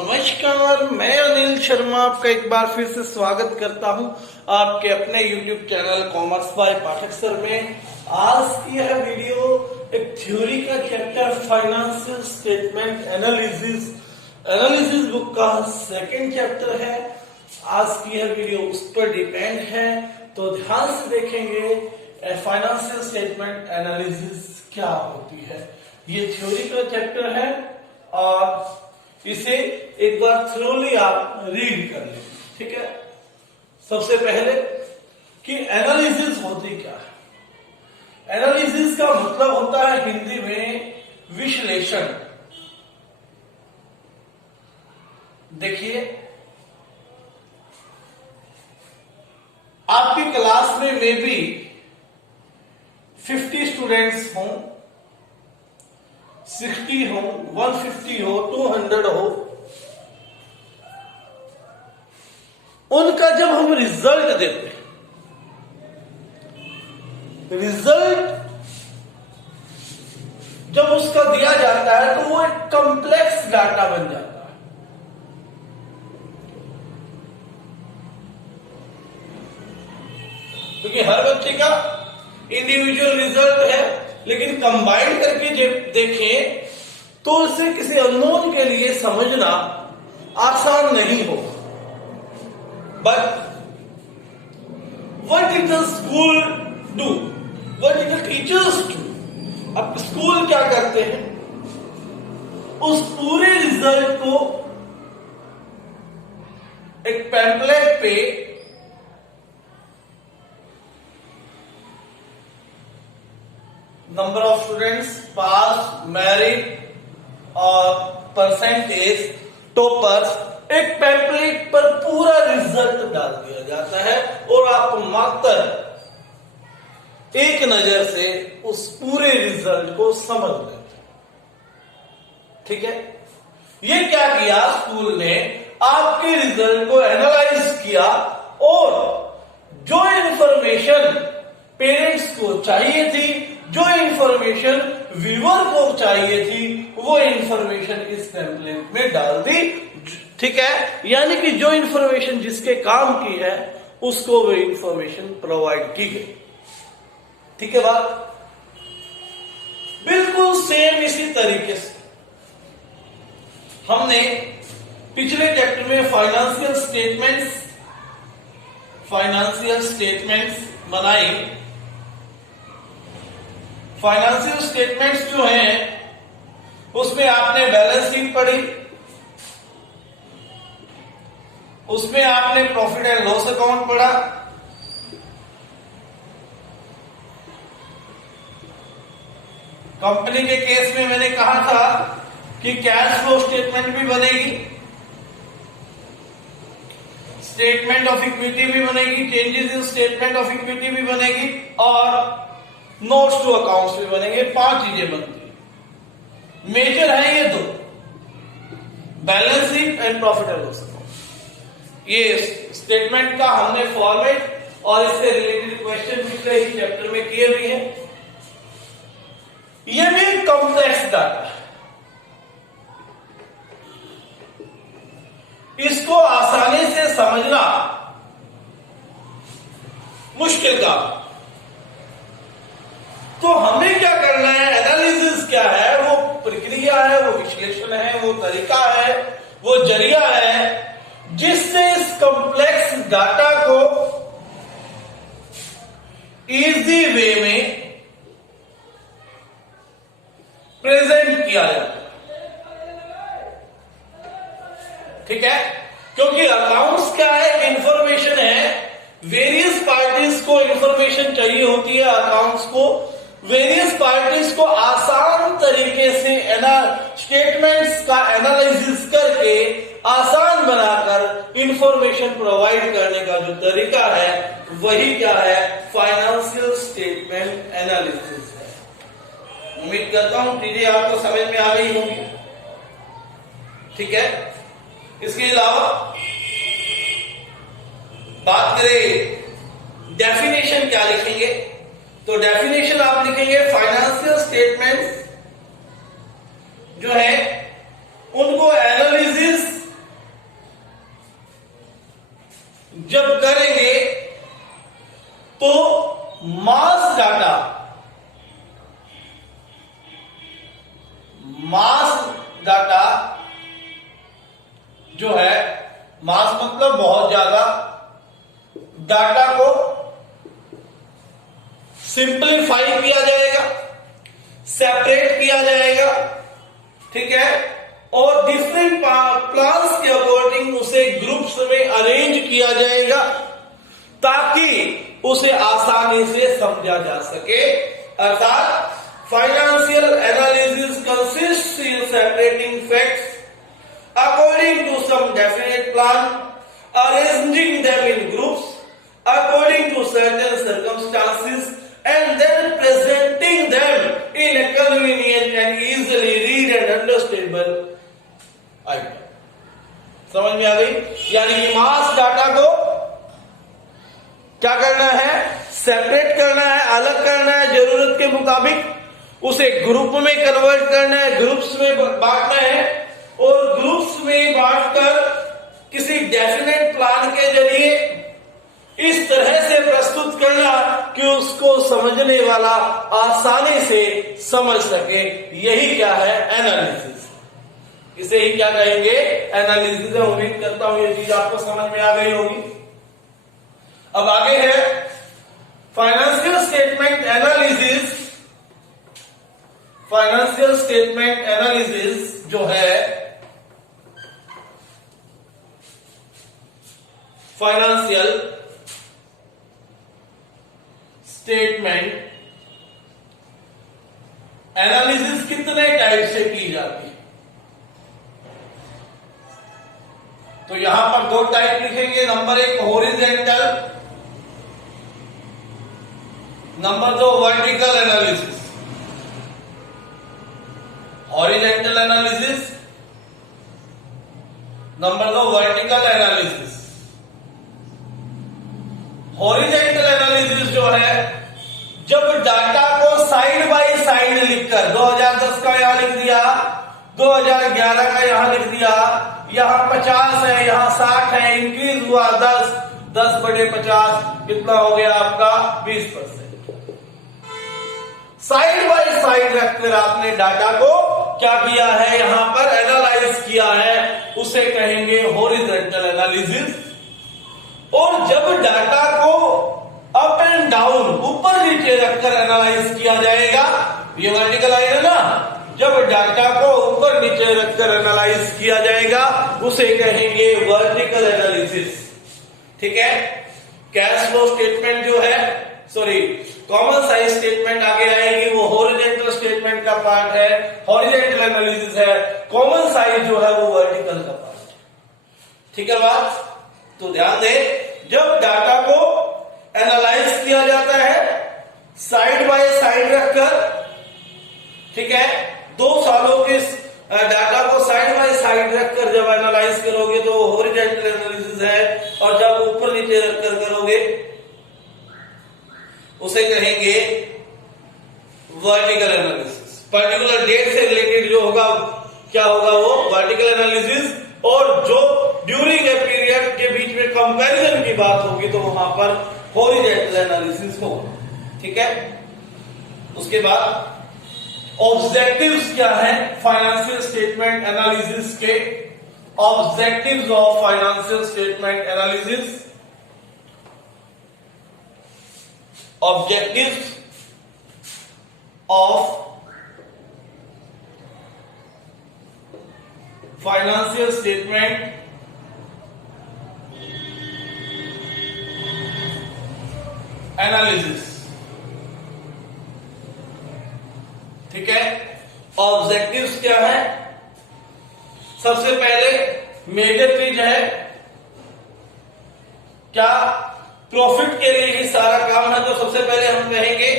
नमस्कार, मैं अनिल शर्मा आपका एक बार फिर से स्वागत करता हूं आपके अपने YouTube channel commerce by Pathak sir में। आज की यह वीडियो एक थ्योरी का chapter financial statement analysis book का सेकंड चैप्टर है। आज की यह वीडियो उस पर डिपेंड है, तो ध्यान से देखेंगे फाइनेंशियल स्टेटमेंट एनालिसिस क्या होती है। ये थ्योरी का चैप्टर है और इसे एक बार थ्रोली आप रीड कर लें, ठीक है। सबसे पहले कि एनालिसिस होती क्या है। एनालिसिस का मतलब होता है हिंदी में विश्लेषण। देखिए, आपकी क्लास में मे बी 50 स्टूडेंट्स हों, 60 हो, 150 हो, 200 हो। उनका जब हम रिजल्ट देते हैं, रिजल्ट जब उसका दिया जाता है तो वो एक कॉम्प्लेक्स डाटा बन जाता है। क्योंकि हर बच्चे का इंडिविजुअल रिजल्ट है, लेकिन कंबाइंड करके जब देखें तो उसे किसी अननोन के लिए समझना आसान नहीं होगा। But what did the school do, what did the teachers do. अब स्कूल क्या करते हैं, उस पूरे रिजल्ट को एक पैम्पलेट पे number of students, pass, merit और परसेंटेज, टॉपर्स, एक पैम्पलेट पर पूरा रिजल्ट डाल दिया जाता है और आप मात्र एक नजर से उस पूरे रिजल्ट को समझ लेते हैं, ठीक है। ये क्या किया स्कूल ने, आपके रिजल्ट को एनालाइज किया और जो इंफॉर्मेशन पेरेंट्स को चाहिए थी, जो इंफॉर्मेशन व्यूअर को चाहिए थी, वो इंफॉर्मेशन इस टेम्पलेट में डाल दी, ठीक है। यानी कि जो इंफॉर्मेशन जिसके काम की है उसको वो इंफॉर्मेशन प्रोवाइड की गई, ठीक है। बात बिल्कुल सेम इसी तरीके से हमने पिछले चैप्टर में फाइनेंशियल स्टेटमेंट्स बनाई। फाइनेंशियल स्टेटमेंट्स जो हैं उसमें आपने बैलेंस शीट पढ़ी, उसमें आपने प्रॉफिट एंड लॉस अकाउंट पढ़ा, कंपनी के केस में मैंने कहा था कि कैश फ्लो स्टेटमेंट भी बनेगी, स्टेटमेंट ऑफ इक्विटी भी बनेगी, changes in statement of equity भी बनेगी और नोट्स टू अकाउंट्स भी बनेंगे। 5 चीजें बनती है, मेजर है ये 2, balance sheet and profit and loss account. ये स्टेटमेंट का हमने फॉर्मेट और इससे रिलेटेड क्वेश्चन पिछले ही चैप्टर में किए भी हैं। ये भी एक कॉम्प्लेक्स डाटा है, इसको आसानी से समझना मुश्किल काम। तो हमें क्या करना है, एनालिसिस क्या है, वो प्रक्रिया है, वो विश्लेषण है, वो तरीका है, वो जरिया है जिससे इस कॉम्प्लेक्स डाटा को इजी वे में प्रेजेंट किया जाता है, ठीक है। क्योंकि अकाउंट्स क्या है, इंफॉर्मेशन है, वेरियस पार्टीज को इंफॉर्मेशन चाहिए होती है। अकाउंट्स को वेरियस पार्टीज को आसान तरीके से स्टेटमेंट्स का एनालिसिस करके आसान बनाकर इंफॉर्मेशन प्रोवाइड करने का जो तरीका है वही क्या है, फाइनेंशियल स्टेटमेंट एनालिसिस है। उम्मीद करता हूं चीजें आपको समझ में आ गई होंगी, ठीक है। इसके अलावा बात करें डेफिनेशन क्या लिखेंगे, तो डेफिनेशन आप लिखेंगे फाइनेंशियल स्टेटमेंट्स जो है उनको एनालिसिस जब करेंगे तो मास डाटा जो है, मास मतलब बहुत ज्यादा, डाटा को सिंपलीफाई किया जाएगा, सेपरेट किया जाएगा, ठीक है, और डिफरेंट प्लान्स के अकॉर्डिंग उसे ग्रुप्स में अरेंज किया जाएगा ताकि उसे आसानी से समझा जा सके। अर्थात financial analysis consist in separating facts according to some definite plan, arranging them in groups according to certain circumstances, and then presenting them in a convenient and easily read and understandable item. समझ में आ गई? यानी कि मास data को क्या करना है? Separate करना है, अलग करना है, जरूरत के मुताबिक उसे ग्रुप में कन्वर्ट करना है, ग्रुप्स में बांटना है, और ग्रुप्स में बांटकर किसी डेफिनेट प्लान के जरिए इस तरह से प्रस्तुत करना कि उसको समझने वाला आसानी से समझ सके। यही क्या है? एनालिसिस। इसे ही क्या कहेंगे? एनालिसिस है। उम्मीद करता हूं ये चीज आपको समझ में आ गई होगी। अब आगे है financial statement analysis. Financial statement analysis जो है, फाइनेंशियल स्टेटमेंट एनालिसिस कितने टाइप से की जाती है? तो यहां पर दो टाइप लिखेंगे। नंबर एक हॉरिजॉन्टल, नंबर दो vertical analysis. Horizontal analysis, number दो वर्टिकल एनालिसिस। हॉरिजॉन्टल एनालिसिस जो है, जब डाटा को साइड बाय साइड लिखकर 2010 का यहां लिख दिया, 2011 का यहां लिख दिया, यहां 50 है, यहां 60 है, इंक्रीज हुआ 10 बटे 50 कितना हो गया आपका? 20%। साइड बाय साइड रखकर आपने डाटा को क्या किया है? यहां पर एनालाइज किया है, उसे कहेंगे हॉरिजॉन्टल एनालिसिस। और जब डाटा को अप एंड डाउन, ऊपर नीचे रखकर एनालाइज किया जाएगा, ये वर्टिकल लाइन है ना, जब डाटा को ऊपर नीचे रखकर एनालाइज किया जाएगा उसे कहेंगे वर्टिकल एनालिसिस। ठीक है, कैश फ्लो स्टेटमेंट जो है, सॉरी कॉमन साइज स्टेटमेंट आगे आएगी, वो हॉरिजॉन्टल स्टेटमेंट का पार्ट है, हॉरिजॉन्टल एनालिसिस है। कॉमन साइज जो है वो वर्टिकल का पार्ट है। ठीक है बात? तो ध्यान दे, जब डाटा को एनालाइज किया जाता है साइड बाय साइड रखकर, ठीक है, 2 सालों के डाटा को साइड बाय साइड रखकर जब एनालाइज करोगे तो हॉरिजॉन्टल एनालिसिस है, और जब ऊपर नीचे रखकर करोगे उसे कहेंगे वर्टिकल एनालिसिस। पर्टिकुलर डेट से रिलेटेड जो होगा क्या होगा? वो वर्टिकल एनालिसिस। और जो ड्यूरिंग ए पीरियड के बीच में कंपैरिजन की बात होगी तो वहां पर हॉरिजॉन्टल एनालिसिस होगा। ठीक है, उसके बाद ऑब्जेक्टिव्स क्या है फाइनेंशियल स्टेटमेंट एनालिसिस के? Objectives of financial statement analysis. Objectives of financial statement analysis. ठीक है, ऑब्जेक्टिव्स क्या है? सबसे पहले मेजर चीज है क्या? प्रॉफिट के लिए ही सारा काम है, तो सबसे पहले हम कहेंगे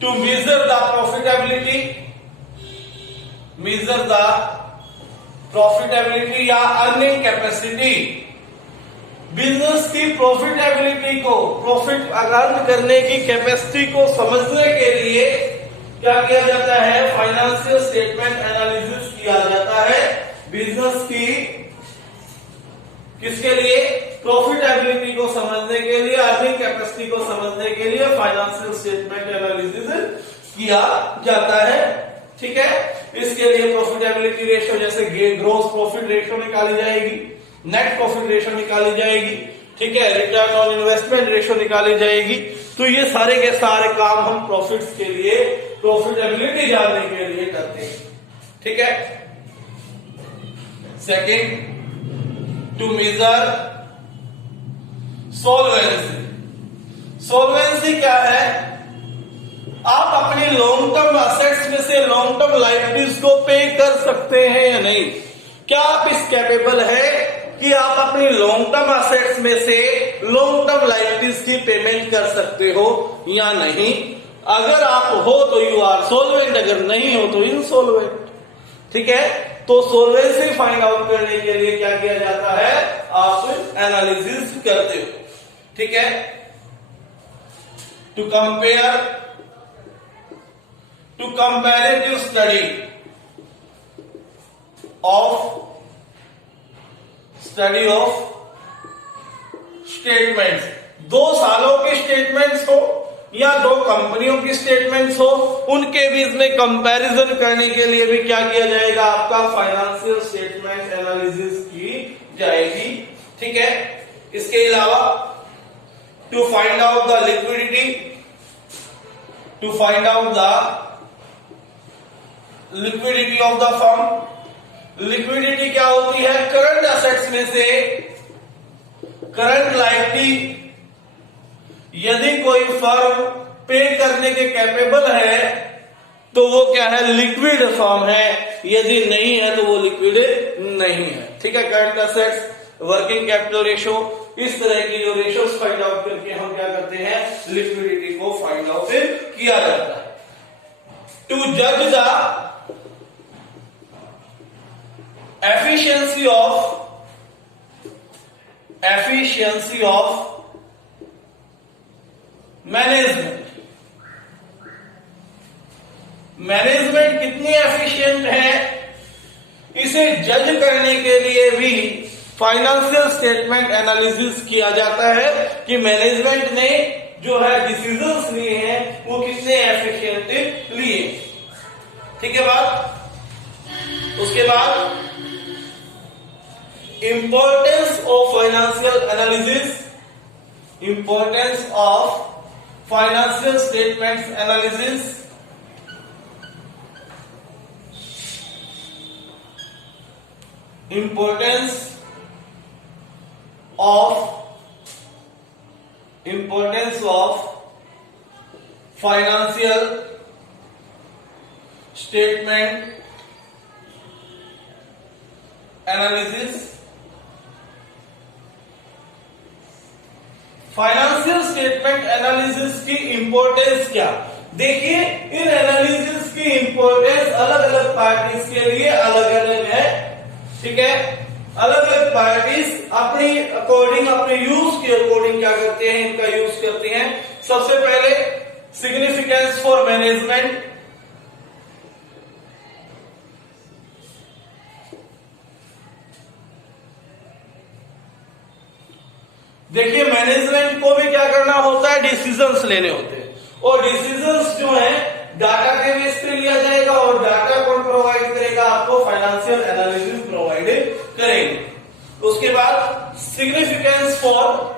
to measure the profitability, measure the profitability या अर्निंग कैपेसिटी। बिजनेस की प्रॉफिटेबिलिटी को, प्रॉफिट अर्न करने की कैपेसिटी को समझने के लिए क्या किया जाता है? फाइनेंशियल स्टेटमेंट एनालिसिस किया जाता है। बिजनेस की किसके लिए? प्रॉफिटेबिलिटी को समझने के लिए, अर्निंग कैपेसिटी को समझने के लिए फाइनेंशियल स्टेटमेंट एनालिसिस किया जाता है। ठीक है, इसके लिए प्रॉफिटेबिलिटी रेशियो जैसे ग्रोस प्रॉफिट रेशियो निकाली जाएगी, नेट प्रॉफिट रेशियो निकाली जाएगी, ठीक है, रिटर्न ऑन इन्वेस्टमेंट रेशियो निकाली जाएगी। तो ये सारे के सारे काम हम प्रॉफिट्स के लिए, प्रॉफिटेबिलिटी जानने के लिए करते हैं। ठीक है, सेकंड, टू मेजर सोल्वेंसी। सोल्वेंसी क्या है? आप अपनी लॉन्ग टर्म असेट्स में से लॉन्ग टर्म लायबिलिटीज को पे कर सकते हैं या नहीं? क्या आप इस कैपेबल है कि आप अपनी लॉन्ग टर्म असेट्स में से लॉन्ग टर्म लायबिलिटीज की पेमेंट कर सकते हो या नहीं? अगर आप हो तो यू आर सोल्वेंट, अगर नहीं हो तो इनसोल्वेंट। ठीक है, तो सोल्वेंसी फाइंड आउट करने के लिए क्या किया जाता है? आप एनालिसिस करते हो। ठीक है, to comparative study of statements, 2 सालों के स्टेटमेंट्स हो या 2 कंपनियों की स्टेटमेंट्स हो, उनके बीच में कंपैरिजन करने के लिए भी क्या किया जाएगा? आपका फाइनेंशियल स्टेटमेंट एनालिसिस की जाएगी। ठीक है, इसके अलावा to find out the liquidity, of the firm. Liquidity क्या होती है? करंट असेट्स में से करंट लायबिलिटी यदि कोई फर्म पे करने के कैपेबल है तो वो क्या है? लिक्विड फर्म है, यदि नहीं है तो वो लिक्विड नहीं है। ठीक है, current assets, working capital ratio, इस तरह की जो रेशियोज फाइंड आउट करके हम क्या करते हैं? लिक्विडिटी को फाइंड आउट किया जाता है। टू जज द एफिशिएंसी ऑफ मैनेजमेंट कितनी एफिशिएंट है, इसे जज करने के लिए भी फाइनेंशियल स्टेटमेंट एनालिसिस किया जाता है कि मैनेजमेंट ने जो है डिसीजंस लिए हैं वो कितने एफिशिएंट लिए। ठीक है बात। उसके बाद importance of financial analysis, importance of financial statements analysis, importance of financial statement analysis। Financial statement analysis की इंपॉर्टेंस क्या? देखिए, इन एनालिसिस की इंपॉर्टेंस अलग अलग पार्टीज के लिए अलग अलग है। ठीक है, अलग अलग पार्टीज अपनी अकॉर्डिंग, अपने यूज के अकॉर्डिंग क्या करते हैं? इनका यूज करते हैं। सबसे पहले सिग्निफिकेंस फॉर मैनेजमेंट, देखिए मैनेजमेंट को भी क्या करना होता है? डिसीजंस लेने होते हैं, और डिसीजंस जो है डाटा के बेस पे लिया जाएगा, और डाटा कौन प्रोवाइड करेगा? आपको फाइनेंशियल एनालिसिस प्रोवाइड करेंगे। उसके बाद सिग्निफिकेंस फॉर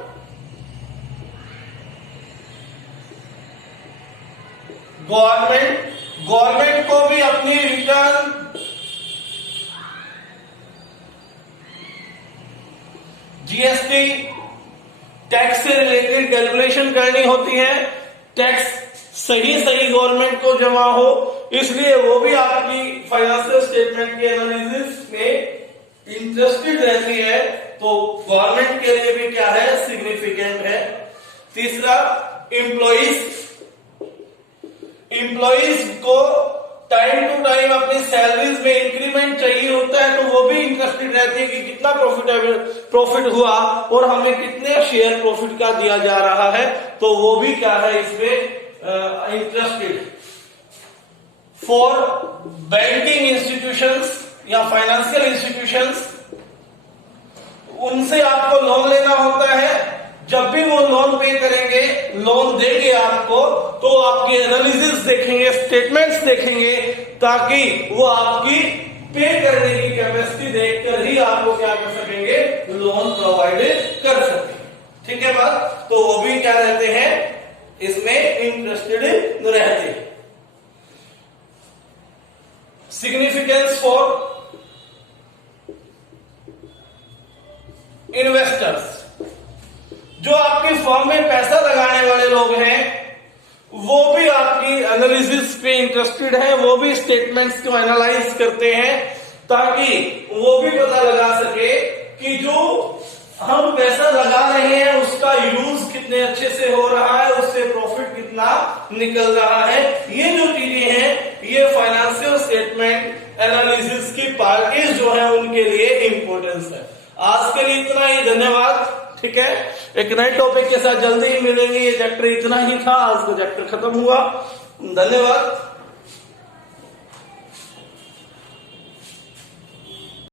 गवर्नमेंट को भी अपनी रिटर्न, जीएसटी, टैक्स से रिलेटेड कैलकुलेशन करनी होती है। टैक्स सही गवर्नमेंट को जमा हो, इसलिए वो भी आपकी फाइनेंशियल स्टेटमेंट के एनालिसिस में इंटरेस्टेड रहती है। तो गवर्नमेंट के लिए भी क्या है? सिग्निफिकेंट है। तीसरा, एम्प्लॉइज को टाइम टू टाइम अपनी सैलरीज में इंक्रीमेंट चाहिए होता है, तो वो भी इंटरेस्टेड रहती है कि कितना प्रॉफिट हुआ और हमें कितने शेयर प्रॉफिट का दिया जा रहा है, तो वो भी क्या है? इसमें इंटरेस्टेड। फॉर बैंकिंग इंस्टीट्यूशंस या फाइनेंशियल इंस्टीट्यूशंस, उनसे आपको लोन लेना होता है। जब भी वो लोन पे करेंगे, लोन देंगे आपको, तो आपके एनालिसिस देखेंगे, स्टेटमेंट्स देखेंगे, ताकि वो आपकी पे करने की कैपेसिटी देखकर ही आपको क्या कर सकेंगे, लोन प्रोवाइड कर सकेंगे। ठीक है बात। तो वो भी क्या रहते हैं, इसमें इंटरेस्टेड रहते हैं। सिग्निफिकेंस फॉर इन्वेस्टर्स, जो आपकी फर्म में पैसा लगाने वाले लोग हैं, वो भी आपकी एनालिसिस पे इंटरेस्टेड है, वो भी स्टेटमेंट्स को एनालाइज करते हैं, ताकि वो भी पता लगा सके कि जो हम पैसा लगा रहे हैं उसका यूज कितने अच्छे से हो रहा है, उससे प्रॉफिट कितना निकल रहा है। ये जो चीजें हैं, ये फाइनेंशियल स्टेटमेंट एनालिसिस की पार्टीज जो है उनके लिए इंपॉर्टेंस है। आज के लिए इतना ही, धन्यवाद। ठीक है, एक नए टॉपिक के साथ जल्दी ही मिलेंगे। ये चैप्टर इतना ही था, आज का चैप्टर खत्म हुआ। धन्यवाद।